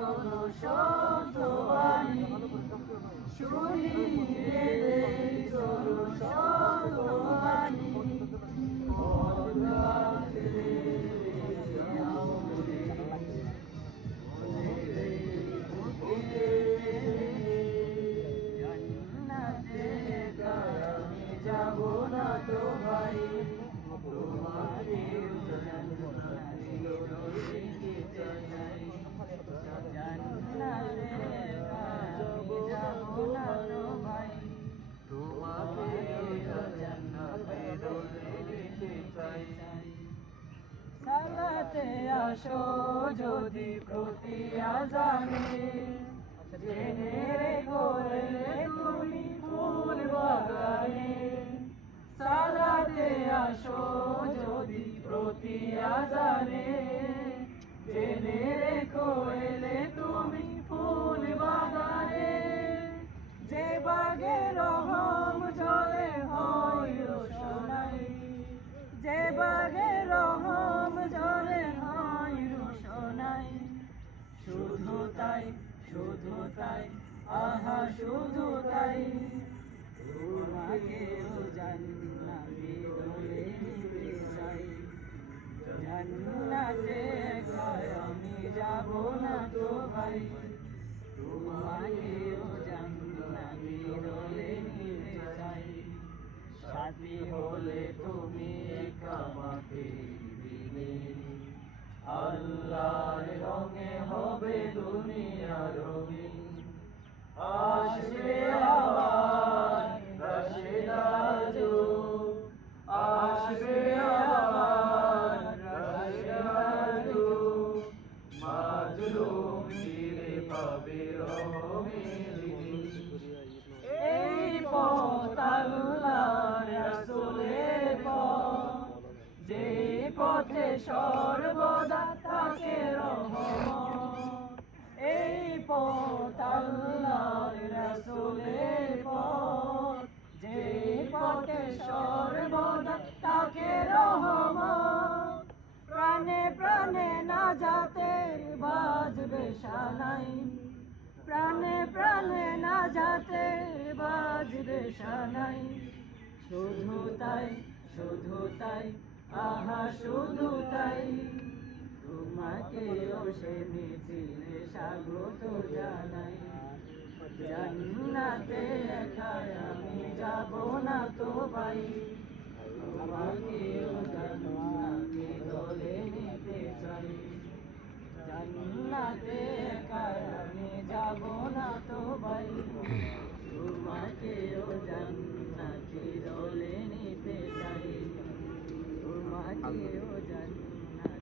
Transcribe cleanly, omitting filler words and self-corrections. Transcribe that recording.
চলো সত্যবাণী শুনিয়ে দেই চলো সত্যবাণী যাবো না তো ভাই তোমাকে যাবো না তো ভাই তোমাকে জান্নাতে নিতে চাই সালাতে আসো যদি প্রতি আজানে জেনে রেখো তুমি ফুল বাগানে সালাতে আসো যদি প্রতি আজানে জেনে রেখো তুমি ফুল বাগানে যে বাগে রহম জলে হয় রোশনাই যে বাগে রহম জলে হয় রোশনাই শুধু তাই আহা শুধু তাই তোমাকেও জান্নাতে দোলে নিতে চাই জান্নাতে আমি যাব না তো ভাই তোমাকেও জান্নাতে দোলে নিতে চাই সাথী হলে তুমি কামাতে দিলে আল্লাহর রঙে হবে দুনিয়া রঙিন আসবে আবার রাশেদার যুগ আসবে আবার রাশেদার যুগ মাজলুম ফিরে পাবে রহমের এই পথ আল্লাহর রাসূলের পথ যে পথে সর্বদা থাকে রহমত এই পথ আল্লাহর রাসূলের পথ যে পথে সর্বদা থাকে রহমত প্রাণে প্রাণে নাজাতের বাজবে সানাই প্রাণে প্রাণে নাজাতের বাজবে সানাই শুধু তাই আহা শুধু তাই তোমাকেও সে মিছিলে স্বাগত জানাই জান্নাতে একাই আমি যাব না তো ভাই তোমাকেও জান্নাতে দলে নিতে চাই জান্নাতে একাই আমি যাব না তো ভাই তোমাকেও জান্নাতে দলে নিতে চাই তোমাকেও